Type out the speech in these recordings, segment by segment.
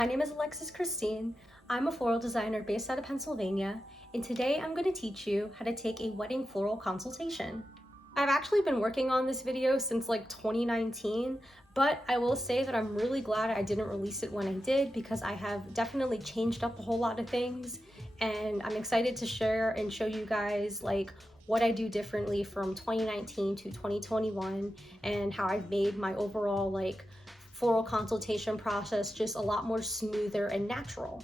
My name is Alexis Christine. I'm a floral designer based out of Pennsylvania, and today I'm going to teach you how to take a wedding floral consultation. I've actually been working on this video since like 2019, but I will say that I'm really glad I didn't release it when I did because I have definitely changed up a whole lot of things, and I'm excited to share and show you guys like what I do differently from 2019 to 2021 and how I've made my overall like floral consultation process just a lot more smoother and natural.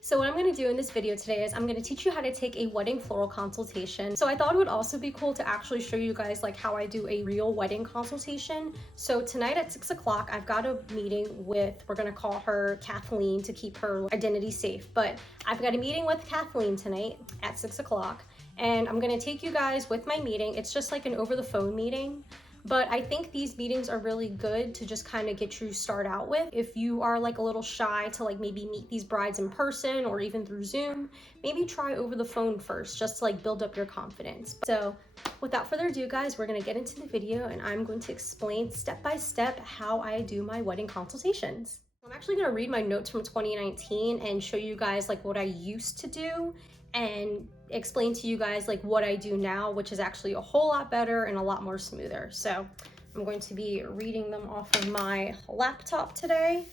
So what I'm going to do in this video today is I'm going to teach you how to take a wedding floral consultation. So I thought it would also be cool to actually show you guys like how I do a real wedding consultation. So tonight at 6 o'clock, I've got a meeting with, we're going to call her Kathleen to keep her identity safe, but I've got a meeting with Kathleen tonight at 6 o'clock, and I'm going to take you guys with my meeting. It's just like an over the phone meeting. But I think these meetings are really good to just kind of get you started out with. If you are like a little shy to like maybe meet these brides in person or even through Zoom, maybe try over the phone first just to like build up your confidence. So without further ado, guys, we're gonna get into the video and I'm going to explain step by step how I do my wedding consultations. I'm actually gonna read my notes from 2019 and show you guys like what I used to do and explain to you guys like what I do now, which is actually a whole lot better and a lot more smoother. So I'm going to be reading them off of my laptop today.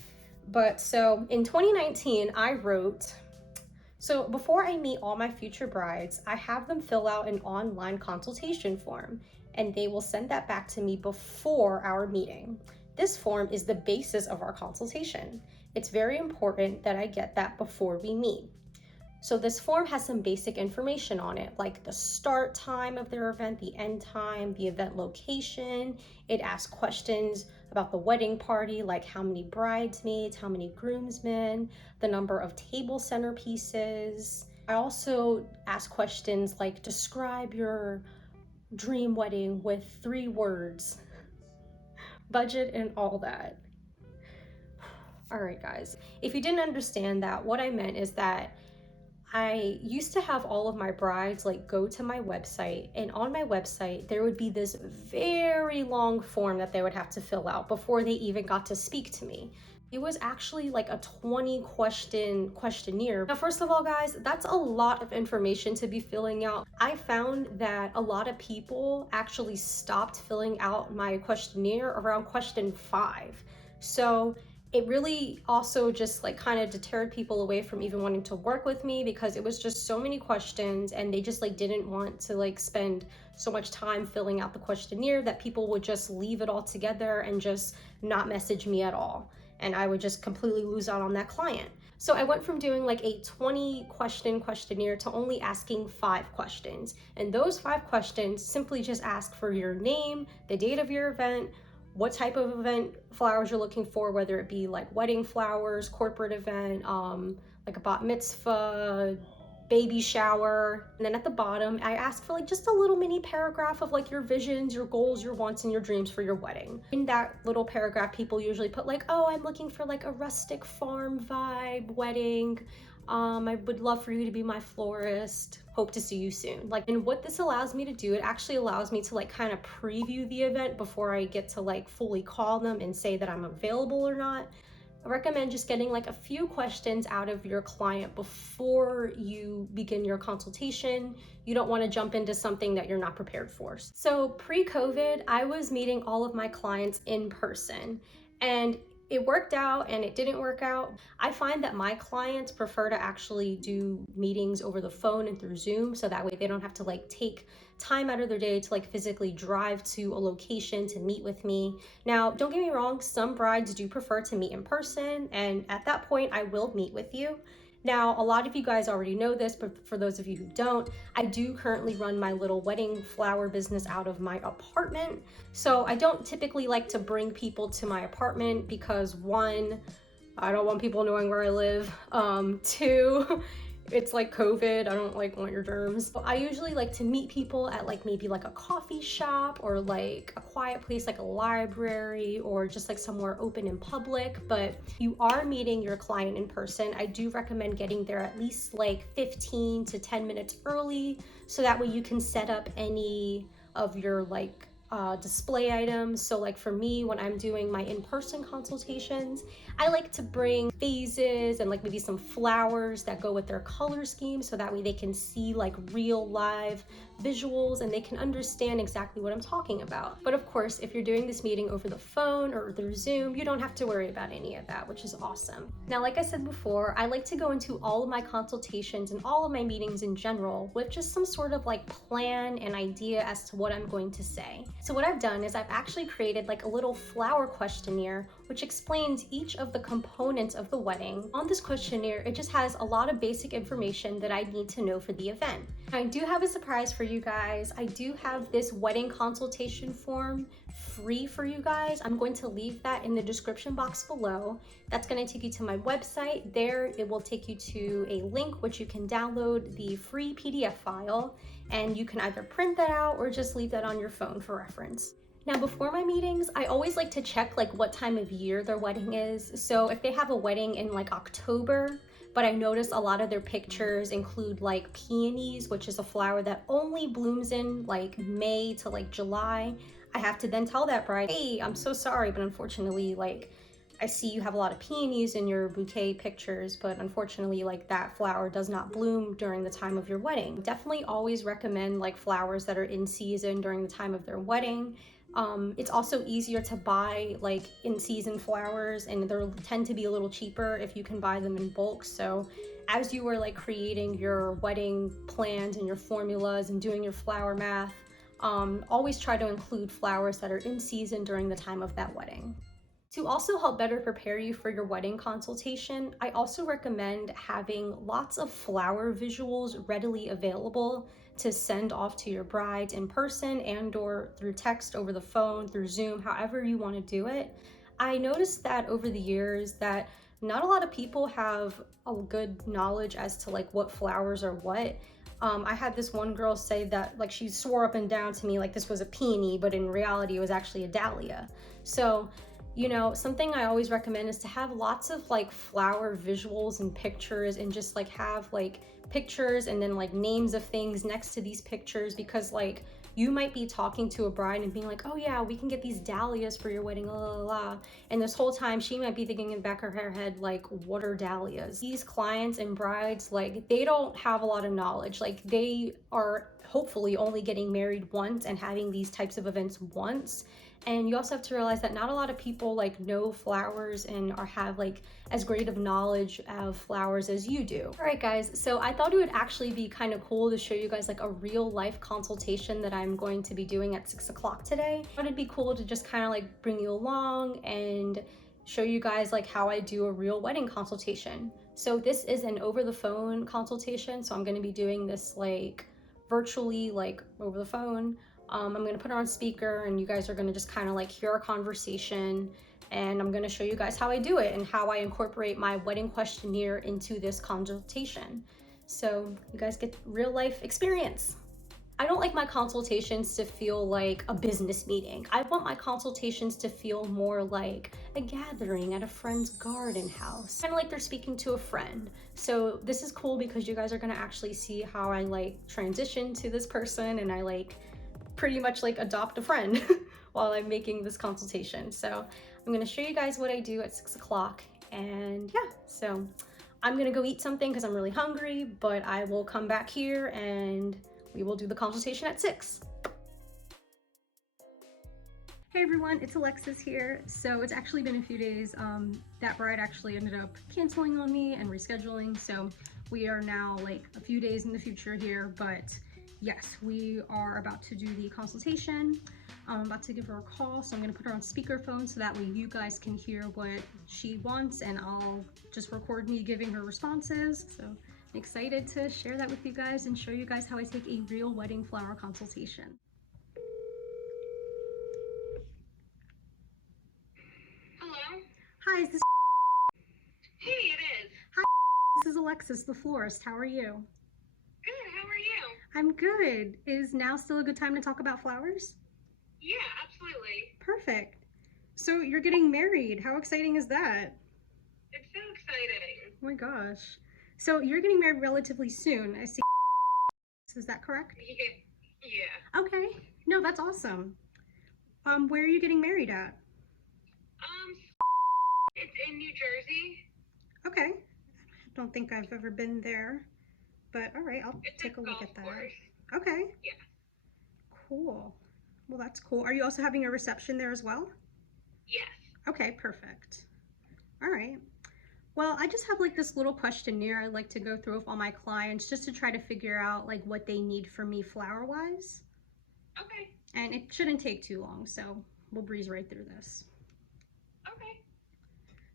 But so in 2019, I wrote, so before I meet all my future brides, I have them fill out an online consultation form, and they will send that back to me before our meeting. This form is the basis of our consultation. It's very important that I get that before we meet. So this form has some basic information on it, like the start time of their event, the end time, the event location. It asks questions about the wedding party, like how many bridesmaids, how many groomsmen, the number of table centerpieces. I also ask questions like describe your dream wedding with 3 words, budget and all that. All right, guys, if you didn't understand that, what I meant is that I used to have all of my brides like go to my website, and on my website there would be this very long form that they would have to fill out before they even got to speak to me. It was actually like a 20 question questionnaire. Now, first of all, guys, that's a lot of information to be filling out. I found that a lot of people actually stopped filling out my questionnaire around question 5. So it really also just like kind of deterred people away from even wanting to work with me because it was just so many questions and they just like didn't want to like spend so much time filling out the questionnaire that people would just leave it all together and just not message me at all. And I would just completely lose out on that client. So I went from doing like a 20 question questionnaire to only asking 5 questions. And those 5 questions simply just ask for your name, the date of your event, what type of event flowers you're looking for, whether it be like wedding flowers, corporate event, like a bat mitzvah, baby shower. And then at the bottom, I ask for like just a little mini paragraph of like your visions, your goals, your wants, and your dreams for your wedding. In that little paragraph, people usually put like, oh, I'm looking for like a rustic farm vibe wedding. I would love for you to be my florist. Hope to see you soon. Like, and what this allows me to do, it actually allows me to like kind of preview the event before I get to like fully call them and say that I'm available or not. I recommend just getting like a few questions out of your client before you begin your consultation. You don't want to jump into something that you're not prepared for. So pre-COVID, I was meeting all of my clients in person, and it worked out and it didn't work out. I find that my clients prefer to actually do meetings over the phone and through Zoom, so that way they don't have to like take time out of their day to like physically drive to a location to meet with me. Now, don't get me wrong, some brides do prefer to meet in person, and at that point I will meet with you. Now, a lot of you guys already know this, but for those of you who don't, I do currently run my little wedding flower business out of my apartment. So I don't typically like to bring people to my apartment because 1, I don't want people knowing where I live. 2, it's like COVID, I don't like want your germs. I usually like to meet people at like maybe like a coffee shop or like a quiet place like a library or just like somewhere open in public. But if you are meeting your client in person, I do recommend getting there at least like 15 to 10 minutes early, so that way you can set up any of your like display items. So like for me, when I'm doing my in-person consultations, I like to bring vases and like maybe some flowers that go with their color scheme, so that way they can see like real live visuals and they can understand exactly what I'm talking about. But of course, if you're doing this meeting over the phone or through Zoom, you don't have to worry about any of that, which is awesome. Now, like I said before, I like to go into all of my consultations and all of my meetings in general with just some sort of like plan and idea as to what I'm going to say. So what I've done is I've actually created like a little flower questionnaire which explains each of the components of the wedding. On this questionnaire, it just has a lot of basic information that I need to know for the event. I do have a surprise for you guys. I do have this wedding consultation form free for you guys. I'm going to leave that in the description box below. That's going to take you to my website. There, it will take you to a link which you can download the free PDF file, and you can either print that out or just leave that on your phone for reference. Now, before my meetings, I always like to check like what time of year their wedding is. So if they have a wedding in like October, but I notice a lot of their pictures include like peonies, which is a flower that only blooms in like May to like July, I have to then tell that bride, hey, I'm so sorry, but unfortunately, like, I see you have a lot of peonies in your bouquet pictures, but unfortunately, like, that flower does not bloom during the time of your wedding. Definitely always recommend like flowers that are in season during the time of their wedding. It's also easier to buy like in-season flowers, and they tend to be a little cheaper if you can buy them in bulk. So as you are like creating your wedding plans and your formulas and doing your flower math, always try to include flowers that are in season during the time of that wedding. To also help better prepare you for your wedding consultation, I also recommend having lots of flower visuals readily available to send off to your brides in person and or through text, over the phone, through Zoom, however you want to do it. I noticed that over the years that not a lot of people have a good knowledge as to like what flowers are what. I had this one girl say that like she swore up and down to me like this was a peony, but in reality it was actually a dahlia. So, you know, something I always recommend is to have lots of like flower visuals and pictures, and just like have like pictures and then like names of things next to these pictures, because like you might be talking to a bride and being like, oh yeah, we can get these dahlias for your wedding, la la la. And this whole time she might be thinking in the back of her head, like, what are dahlias? These clients and brides, like, they don't have a lot of knowledge. Like, they are hopefully only getting married once and having these types of events once. And you also have to realize that not a lot of people like know flowers and have like as great of knowledge of flowers as you do. All right guys, so I thought it would actually be kind of cool to show you guys like a real life consultation that I'm going to be doing at 6 o'clock today. I thought it'd be cool to just kind of like bring you along and show you guys like how I do a real wedding consultation. So this is an over the phone consultation, so I'm going to be doing this like virtually, like over the phone. I'm going to put her on speaker, and you guys are going to just kind of like hear our conversation, and I'm going to show you guys how I do it and how I incorporate my wedding questionnaire into this consultation. So you guys get real life experience. I don't like my consultations to feel like a business meeting. I want my consultations to feel more like a gathering at a friend's garden house, kind of like they're speaking to a friend. So this is cool because you guys are going to actually see how I like transition to this person, and I like pretty much like adopt a friend while I'm making this consultation. So I'm gonna show you guys what I do at 6 o'clock, and yeah, so I'm gonna go eat something because I'm really hungry, but I will come back here and we will do the consultation at 6. Hey everyone, it's Alexis here. So it's actually been a few days. That bride actually ended up canceling on me and rescheduling, so we are now like a few days in the future here, but yes, we are about to do the consultation. I'm about to give her a call, so I'm going to put her on speakerphone so that way you guys can hear what she wants, and I'll just record me giving her responses. So I'm excited to share that with you guys and show you guys how I take a real wedding flower consultation. Hello? Hi, is this? Hey, it is. Hi, this is Alexis, the florist. How are you? Good, how are you? I'm good. Is now still a good time to talk about flowers? Yeah, absolutely. Perfect. So you're getting married. How exciting is that? It's so exciting. Oh my gosh. So you're getting married relatively soon. I see. Is that correct? Yeah. Okay. No, that's awesome. Where are you getting married at? It's in New Jersey. Okay. Don't think I've ever been there, but all right, I'll It's take a a look golf at that. course. Okay. Yeah. Cool. Well, that's cool. Are you also having a reception there as well? Yes. Okay, perfect. All right. Well, I just have like this little questionnaire I like to go through with all my clients just to try to figure out like what they need from me flower-wise. Okay. And it shouldn't take too long, so we'll breeze right through this. Okay.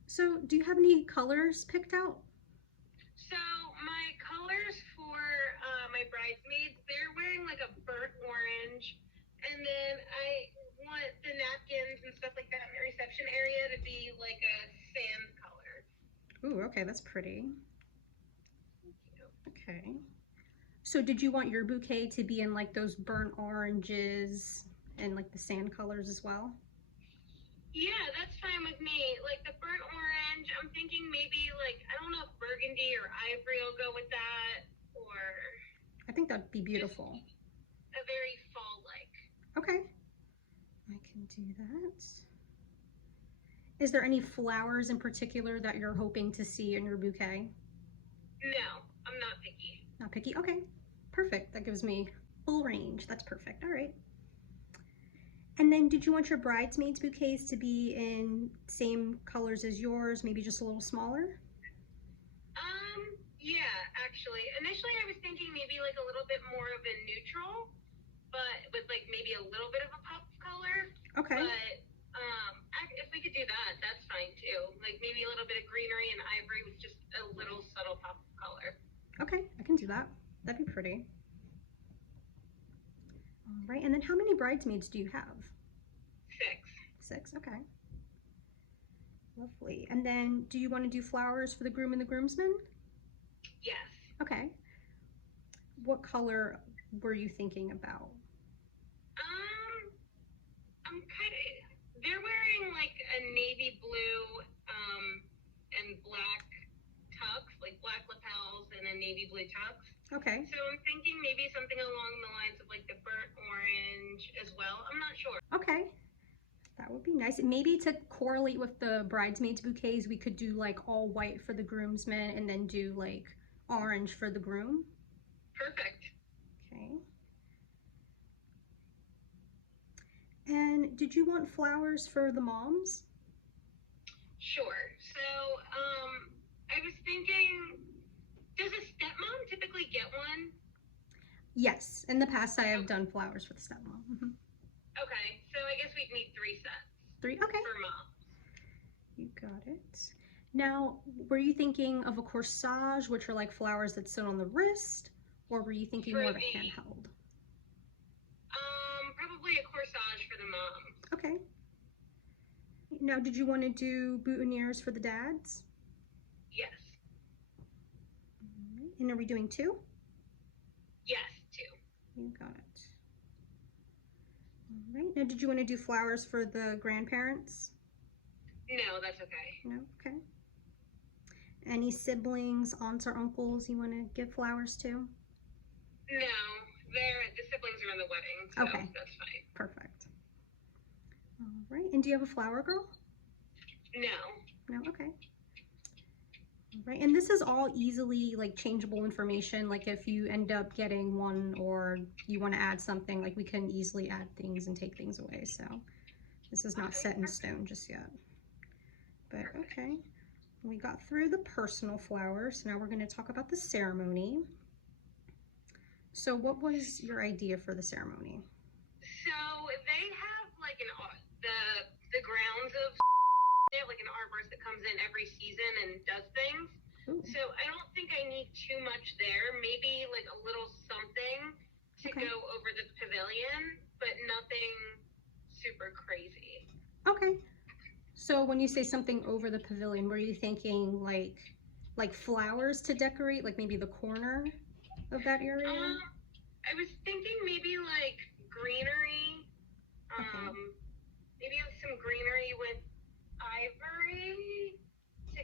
So, do you have any colors picked out? So my colors for my bridesmaids, they're wearing like a burnt orange, and then I want the napkins and stuff like that in the reception area to be like a sand color. Ooh, okay, that's pretty. Thank you. Okay. So did you want your bouquet to be in like those burnt oranges and like the sand colors as well? Yeah, that's fine with me. Like the burnt orange, I'm thinking maybe like, I don't know if burgundy or ivory will go with that, or I think that'd be beautiful. a very fall-like. Okay, I can do that. Is there any flowers in particular that you're hoping to see in your bouquet? No, I'm not picky. Not picky? Okay, perfect. That gives me full range. That's perfect. All right. And then did you want your bridesmaids bouquets to be in same colors as yours, maybe just a little smaller? Yeah, actually. Initially I was thinking maybe like a little bit more of a neutral, but with like maybe a little bit of a pop of color. Okay. But if we could do that, that's fine too. Like maybe a little bit of greenery and ivory with just a little subtle pop of color. Okay, I can do that. That'd be pretty. All right, and then how many bridesmaids do you have? 6. 6, okay. Lovely. And then do you want to do flowers for the groom and the groomsmen? Yes. Okay. What color were you thinking about? They're wearing like a navy blue and black tux, like black lapels and a navy blue tux. Okay. So I'm thinking maybe something along the lines of like the burnt orange as well. I'm not sure. Okay. That would be nice. Maybe to correlate with the bridesmaids bouquets, we could do like all white for the groomsmen and then do like orange for the groom. Perfect. Okay. And did you want flowers for the moms? Sure. So I was thinking, does a stepmom typically get one? Yes. In the past, I have done flowers for the stepmom. Okay. So I guess we'd need 3 sets. 3? Okay. For mom. You got it. Now, were you thinking of a corsage, which are like flowers that sit on the wrist, or were you thinking more of a handheld? Probably a corsage for the moms. Okay. Now, did you want to do boutonnieres for the dads? Yes. All right. And are we doing 2? Yes, 2. You got it. All right. Now, did you want to do flowers for the grandparents? No, that's okay. No? Okay. Any siblings, aunts or uncles you want to give flowers to? No, the siblings are in the wedding, so okay. That's fine. Perfect. All right. And do you have a flower girl? No. No? Okay. All right. And this is all easily like changeable information. Like if you end up getting one or you want to add something, like we can easily add things and take things away. So this is not set in stone just yet. But okay. We got through the personal flowers. Now we're going to talk about the ceremony. So what was your idea for the ceremony? So they have like the grounds of they have like an arborist that comes in every season and does things. Ooh. So I don't think I need too much there. Maybe like a little something to go over the pavilion, but nothing super crazy. Okay. So when you say something over the pavilion, were you thinking like flowers to decorate, like maybe the corner of that area? I was thinking maybe like greenery. Maybe some greenery with ivory to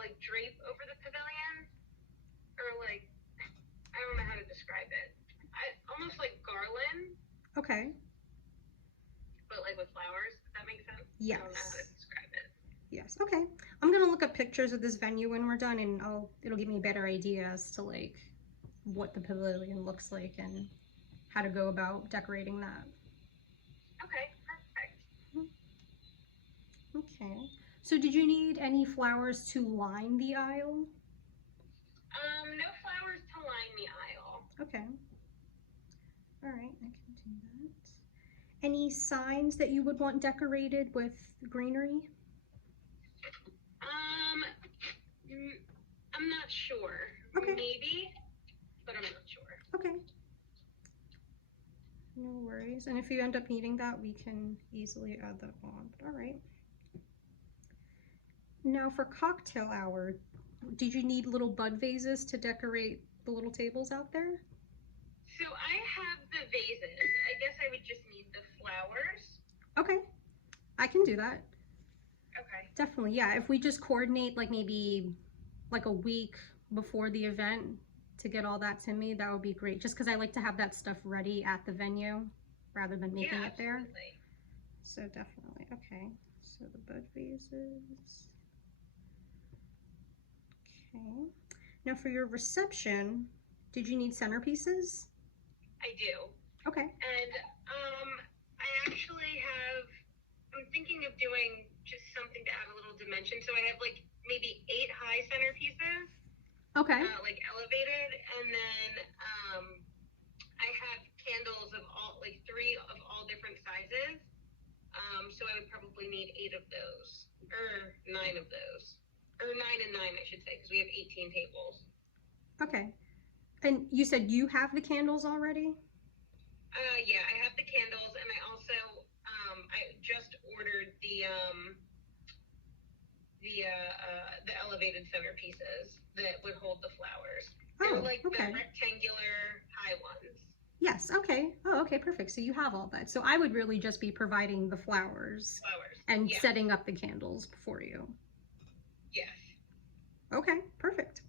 like drape over the pavilion, or like I don't know how to describe it. Almost like garland. Okay. But like with flowers. Yes. I don't know how to describe it. Yes. Okay. I'm gonna look up pictures of this venue when we're done, and it'll give me a better idea as to like what the pavilion looks like and how to go about decorating that. Okay, perfect. Okay. So did you need any flowers to line the aisle? No flowers to line the aisle. Okay. All right, I can do that. Any signs that you would want decorated with greenery? I'm not sure. Okay. Maybe, but I'm not sure. Okay. No worries. And if you end up needing that, we can easily add that on. But all right. Now for cocktail hour, did you need little bud vases to decorate the little tables out there? So I have the vases. I guess I would just need the flowers. Okay, I can do that. Okay. Definitely, yeah. If we just coordinate like maybe like a week before the event to get all that to me, that would be great. Just because I like to have that stuff ready at the venue rather than making it there. So definitely, okay. So the bud vases. Okay. Now for your reception, did you need centerpieces? I do. Okay. And I'm thinking of doing just something to add a little dimension. So I have like maybe 8 high centerpieces. Okay. Like elevated, and then I have candles of all, like 3 of all different sizes. So I would probably need 8 of those, or 9 of those, or 9 and 9, I should say, because we have 18 tables. Okay. And you said you have the candles already? Yeah, I have the candles, and I also I just ordered the elevated centerpieces that would hold the flowers. They're like the rectangular high ones. Yes, okay. Oh, okay, perfect. So you have all that. So I would really just be providing the flowers. And setting up the candles for you. Yes. Okay, perfect.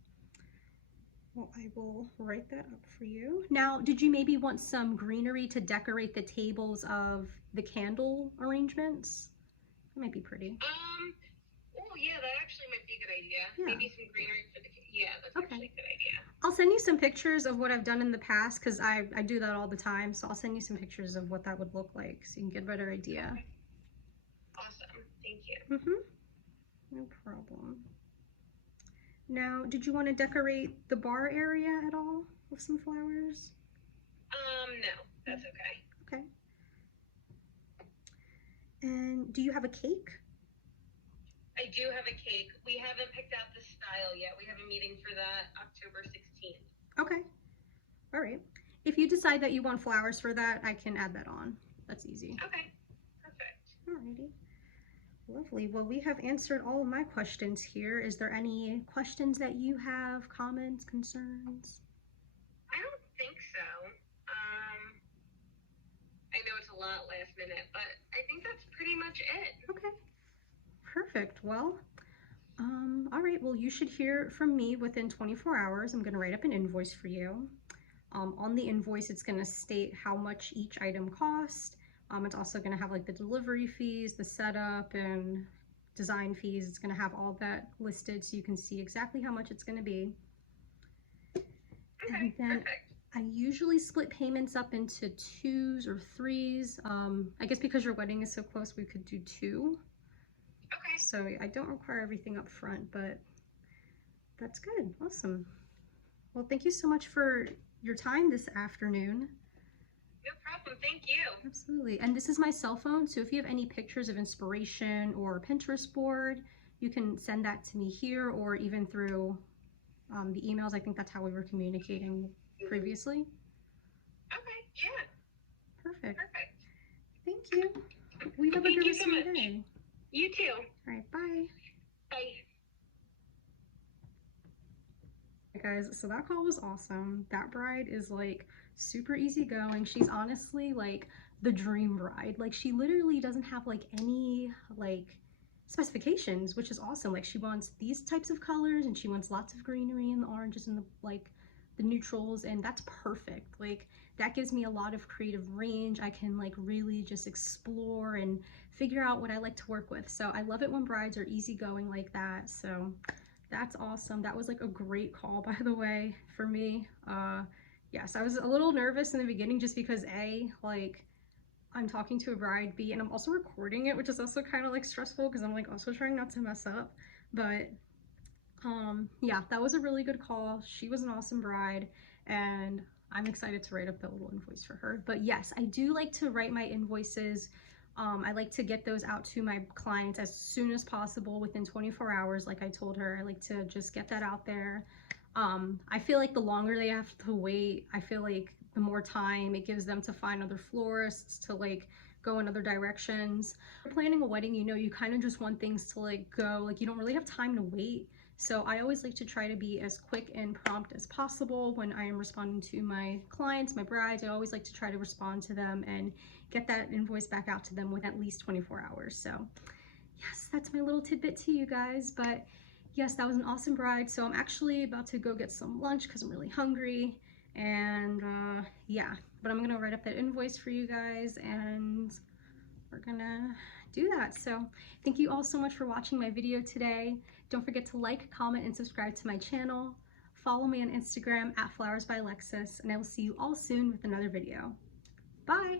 Well, I will write that up for you. Now, did you maybe want some greenery to decorate the tables of the candle arrangements? That might be pretty. Oh yeah, that actually might be a good idea. Yeah. Maybe some greenery for the, that's actually a good idea. I'll send you some pictures of what I've done in the past, because I do that all the time. So I'll send you some pictures of what that would look like so you can get a better idea. Okay. Awesome, thank you. No problem. Now, did you want to decorate the bar area at all with some flowers? No, that's okay. Okay. And do you have a cake? I do have a cake. We haven't picked out the style yet. We have a meeting for that October 16th. Okay. All right. If you decide that you want flowers for that, I can add that on. That's easy. Okay. Perfect. Alrighty. Lovely. Well, we have answered all of my questions here. Is there any questions that you have, comments, concerns? I don't think so. I know it's a lot last minute, but I think that's pretty much it. Okay. Perfect. Well, all right. Well, you should hear from me within 24 hours. I'm going to write up an invoice for you. On the invoice, it's going to state how much each item cost. It's also going to have like the delivery fees, the setup and design fees. It's going to have all that listed so you can see exactly how much it's going to be. Okay, and then perfect. I usually split payments up into 2s or 3s. I guess because your wedding is so close, we could do 2. Okay. So I don't require everything up front, but that's good. Awesome. Well, thank you so much for your time this afternoon. No problem. Thank you. Absolutely. And this is my cell phone, so if you have any pictures of inspiration or a Pinterest board, you can send that to me here or even through the emails. I think that's how we were communicating previously. Okay, yeah. Perfect. Perfect. Thank you. We have a good rest of your day. You too. All right, bye. Bye. Guys, so that call was awesome. That bride is like super easygoing. She's honestly like the dream bride. Like she literally doesn't have like any like specifications, which is awesome. Like she wants these types of colors and she wants lots of greenery and the oranges and the like the neutrals, and that's perfect. Like that gives me a lot of creative range. I can like really just explore and figure out what I like to work with. So I love it when brides are easygoing like that. So that's awesome. That was like a great call, by the way, for me. Yes, I was a little nervous in the beginning just because like I'm talking to a bride, B, and I'm also recording it, which is also kind of like stressful because I'm like also trying not to mess up. But yeah, that was a really good call. She was an awesome bride, and I'm excited to write up the little invoice for her. But yes, I do like to write my invoices. I like to get those out to my clients as soon as possible within 24 hours. Like I told her, I like to just get that out there. I feel like the longer they have to wait, I feel like the more time it gives them to find other florists, to like go in other directions. If you're planning a wedding, you know, you kind of just want things to like go, like you don't really have time to wait. So I always like to try to be as quick and prompt as possible when I am responding to my clients, my brides. I always like to try to respond to them and get that invoice back out to them within at least 24 hours. So yes, that's my little tidbit to you guys. But yes, that was an awesome bride. So I'm actually about to go get some lunch because I'm really hungry. And yeah, but I'm gonna write up that invoice for you guys and we're gonna do that. So thank you all so much for watching my video today. Don't forget to like, comment, and subscribe to my channel. Follow me on Instagram at Flowers by Alexis, and I will see you all soon with another video. Bye!